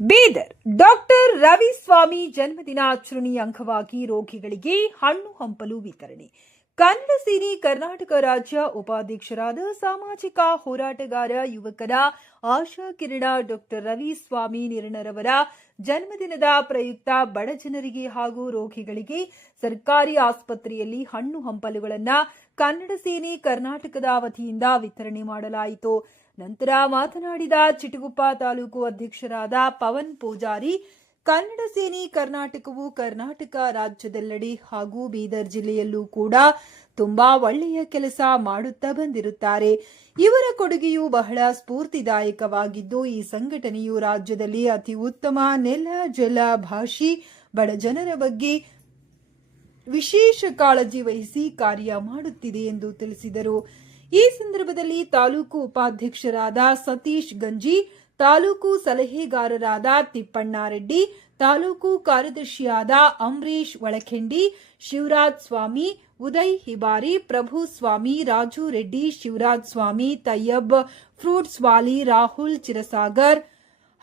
Bidar doctor ರವಿಸ್ವಾಮಿ ಜನ್ಮದಿನಾಚರಣೆಯ ಅಂಗವಾಗಿ ರೋಗಿಗಳಿಗೆ ಹಣ್ಣು ಹಂಪಲು ವಿತರಣೆ. ಕನ್ನಡ ಸೇನೆ ಕರ್ನಾಟಕ ರಾಜ್ಯ ಉಪಾಧ್ಯಕ್ಷರಾದ ಸಾಮಾಜಿಕ ಹೋರಾಟಗಾರ ಯುವಕರ ಆಶಾ ಕಿರಣ ಡಾಕ್ಟರ್ ರವಿಸ್ವಾಮಿ ನಿರಣರವರ ಜನ್ಮದಿನದ ಪ್ರಯುಕ್ತ ಬಡ ಜನರಿಗೆ ಹಾಗೂ ರೋಗಿಗಳಿಗೆ ಸರ್ಕಾರಿ ಆಸ್ಪತ್ರೆಯಲ್ಲಿ ಹಣ್ಣು ಹಂಪಲುಗಳನ್ನು ಕನ್ನಡ ಸೇನೆ ಕರ್ನಾಟಕದ ವತಿಯಿಂದ ವಿತರಣೆ ಮಾಡಲಾಯಿತು. ನಂತರ ಮಾತನಾಡಿದ ಚಿಟಗುಪ್ಪ ತಾಲೂಕು ಅಧ್ಯಕ್ಷರಾದ ಪವನ್ ಪೂಜಾರಿ, ಕನ್ನಡ ಸೇನೆ ಕರ್ನಾಟಕವು ಕರ್ನಾಟಕ ರಾಜ್ಯದೆಲ್ಲೆಡೆ ಹಾಗೂ ಬೀದರ್ ಜಿಲ್ಲೆಯಲ್ಲೂ ಕೂಡ ತುಂಬಾ ಒಳ್ಳೆಯ ಕೆಲಸ ಮಾಡುತ್ತಾ ಬಂದಿರುತ್ತಾರೆ. ಇವರ ಕೊಡುಗೆಯು ಬಹಳ ಸ್ಫೂರ್ತಿದಾಯಕವಾಗಿದ್ದು, ಈ ಸಂಘಟನೆಯು ರಾಜ್ಯದಲ್ಲಿ ಅತಿ ಉತ್ತಮ ನೆಲ ಜಲ ಭಾಷಿ ಬಡ ಜನರ ಬಗ್ಗೆ ವಿಶೇಷ ಕಾಳಜಿ ವಹಿಸಿ ಕಾರ್ಯ ಮಾಡುತ್ತಿದೆ ಎಂದು ತಿಳಿಸಿದರು. ಈ ಸಂದರ್ಭದಲ್ಲಿ ತಾಲೂಕು ಉಪಾಧ್ಯಕ್ಷರಾದ ಸತೀಶ್ ಗಂಜಿ, ತಾಲೂಕು ಸಲಹೆಗಾರರಾದ ತಿಪ್ಪಣ್ಣಾರೆಡ್ಡಿ, ತಾಲೂಕು ಕಾರ್ಯದರ್ಶಿಯಾದ ಅಂಬರೀಶ್ ಒಳಖೆಂಡಿ, ಶಿವರಾಜ್ ಸ್ವಾಮಿ, ಉದಯ್ ಹಿಬಾರಿ, ಪ್ರಭು ಸ್ವಾಮಿ, ರಾಜು ರೆಡ್ಡಿ, ಶಿವರಾಜ್ ಸ್ವಾಮಿ, ತಯ್ಯಬ್ ಫ್ರೂಟ್ಸ್ ವಾಲಿ, ರಾಹುಲ್ ಚಿರಸಾಗರ್,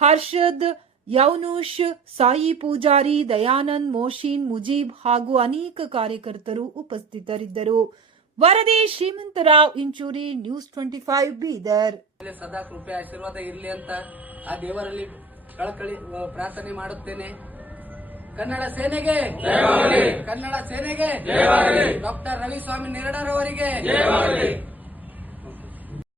ಹರ್ಷದ್ ಯೌನೂಶ್, ಸಾಯಿ ಪೂಜಾರಿ, ದಯಾನಂದ್, ಮೋಶಿನ್, ಮುಜೀಬ್ ಹಾಗೂ ಅನೇಕ ಕಾರ್ಯಕರ್ತರು ಉಪಸ್ಥಿತರಿದ್ದರು. ವರದಿ ಶ್ರೀಮಂತರಾವ್ ಇಂಚೂರಿ, ನ್ಯೂಸ್ 25 ಬೀದರ್. ಸದಾ ಕೃಪೆ ಆಶೀರ್ವಾದ ಇರಲಿ ಅಂತ ಆ ದೇವರಲ್ಲಿ ಕಳಕಳಿ ಪ್ರಾರ್ಥನೆ ಮಾಡುತ್ತೇನೆ. ಕನ್ನಡ ಸೇನೆಗೆ, ಕನ್ನಡ ಸೇನೆಗೆ, ಡಾಕ್ಟರ್ ರವಿಸ್ವಾಮಿ ನಿರಣರವರಿಗೆ.